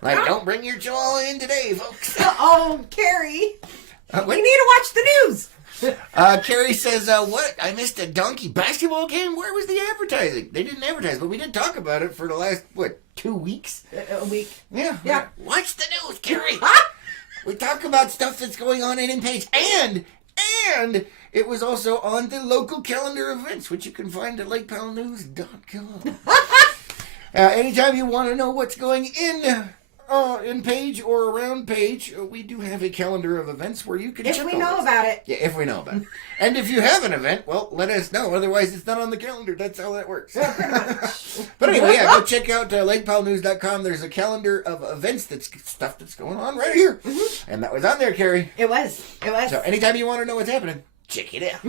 Like, don't bring your chihuahua in today, folks. Oh, Carrie, we need to watch the news. Carrie says, what? I missed a donkey basketball game? Where was the advertising? They didn't advertise, but we did talk about it for the last, 2 weeks? A week. Yeah. Watch the news, Carrie. We talk about stuff that's going on in Page. And It was also on the local calendar events, which you can find at lakepowellnews.com. Anytime you want to know what's going in page or around page, we do have a calendar of events where you can check if we know about it. Yeah, if we know about it. And if you have an event, well, let us know. Otherwise, it's not on the calendar. That's how that works. But anyway, yeah, go check out lakepowellnews.com. There's a calendar of events, stuff that's going on right here. Mm-hmm. And that was on there, Carrie. It was. So anytime you want to know what's happening, check it out.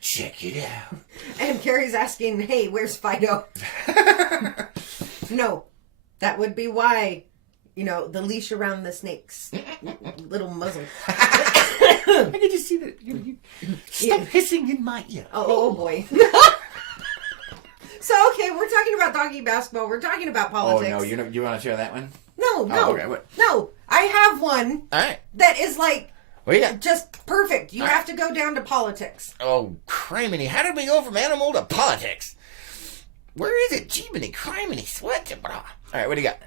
Check it out. And Carrie's asking, hey, where's Fido? No, that would be why, the leash around the snake's little muzzle. I can just see that. Stop hissing in my ear. Oh boy. So, okay, we're talking about doggy basketball. We're talking about politics. Oh, no, you want to share that one? No. Oh, okay, what? No, I have one. All right. That is just perfect. You have to go down to politics. Oh, criminy. How did we go from animal to politics? Where is it? Jiminy, criminy, what? All right, what do you got?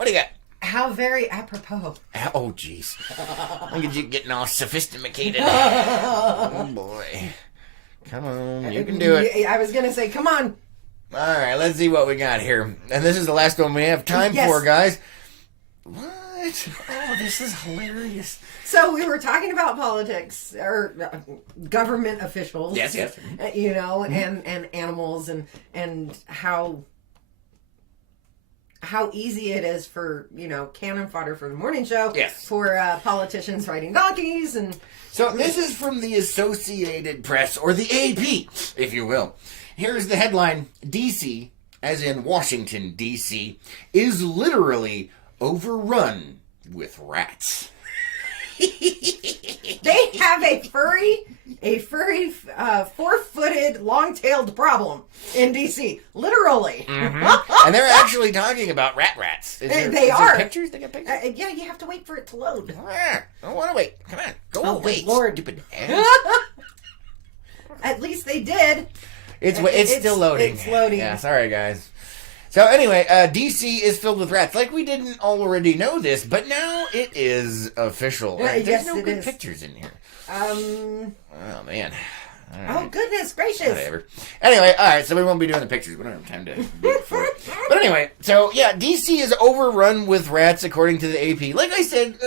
How very apropos. Oh, jeez. Look at you getting all sophisticated. Oh, boy. Come on, you can do it. I was going to say, come on. All right, let's see what we got here. And this is the last one we have time for, guys. What? Oh, this is hilarious. So we were talking about politics or government officials. Yes. And animals and how easy it is for, cannon fodder for the morning show. Yes. For politicians riding donkeys and... So this is from the Associated Press, or the AP, if you will. Here's the headline. D.C., as in Washington, D.C., is literally overrun with rats. They have a furry, 4-footed, long-tailed problem in D.C. Literally. Mm-hmm. And they're actually talking about rats. Is there pictures? They got pictures? Yeah, you have to wait for it to load. I don't want to wait. Come on. Go away, Lord. Stupid ass. At least they did. It's still loading. It's loading. Yeah, sorry, guys. So anyway, D.C. is filled with rats. Like, we didn't already know this, but now it is official. There's no good pictures in here. Oh, man. Right. Oh, goodness gracious. Whatever. Anyway, all right, so we won't be doing the pictures. We don't have time to do it for it. But anyway, so, yeah, D.C. is overrun with rats, according to the AP. Like I said,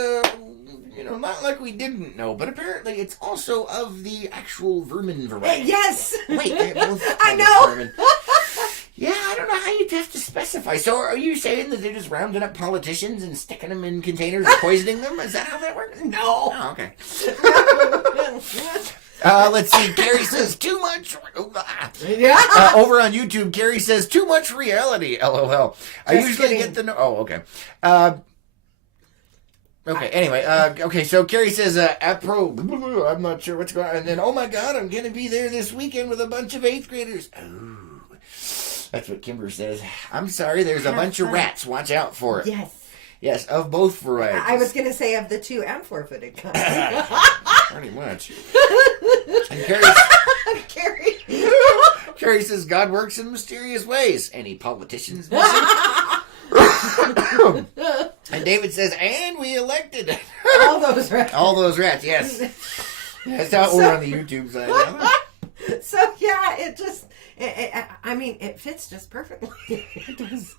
not like we didn't know, but apparently it's also of the actual vermin variety. Yes. Wait, I know. Vermin. Yeah, I don't know how you'd have to specify. So are you saying that they're just rounding up politicians and sticking them in containers or poisoning them? Is that how that works? No. Oh, okay. Let's see. Carrie says too much. Yeah. Over on YouTube, Carrie says too much reality. LOL. I usually get the... Oh, okay. Okay, anyway, okay, so Carrie says, I'm not sure what's going on. And then, oh my God, I'm going to be there this weekend with a bunch of 8th graders. Oh, that's what Kimber says. I'm sorry, there's a bunch of rats. Watch out for it. Yes. Yes, of both varieties. I was going to say of the 2 and 4-footed kind. Pretty much. And Carrie says, God works in mysterious ways. Any politicians missing? And David says, and we elected all those rats. All those rats, yes. That's how we're on the YouTube side now. So yeah, it fits just perfectly. It does.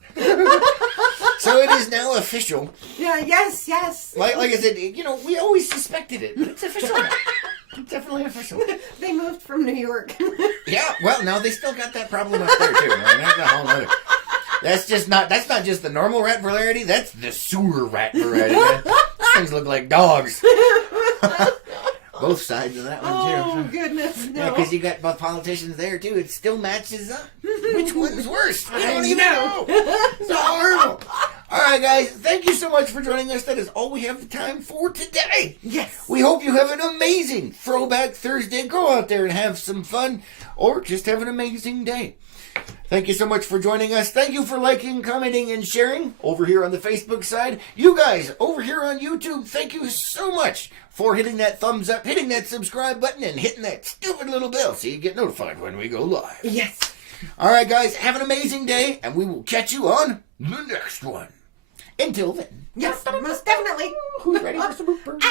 So it is now official. Yeah. Yes. Like I said, we always suspected it, but it's official now. It's definitely official. They moved from New York. Yeah. Well, no, they still got that problem up there too. That's a whole other. That's not just the normal rat variety. That's the sewer rat variety. These things look like dogs. Both sides of that one too. Oh goodness, no. Yeah, because you got both politicians there too. It still matches up. Which one's worse? I don't even know. It's horrible. All right, guys. Thank you so much for joining us. That is all we have the time for today. Yes. We hope you have an amazing Throwback Thursday. Go out there and have some fun, or just have an amazing day. Thank you so much for joining us. Thank you for liking, commenting, and sharing over here on the Facebook side. You guys over here on YouTube, thank you so much for hitting that thumbs up, hitting that subscribe button, and hitting that stupid little bell so you get notified when we go live. Yes. All right, guys, have an amazing day, and we will catch you on the next one. Until then. Yes, most definitely. Who's ready for some bloopers?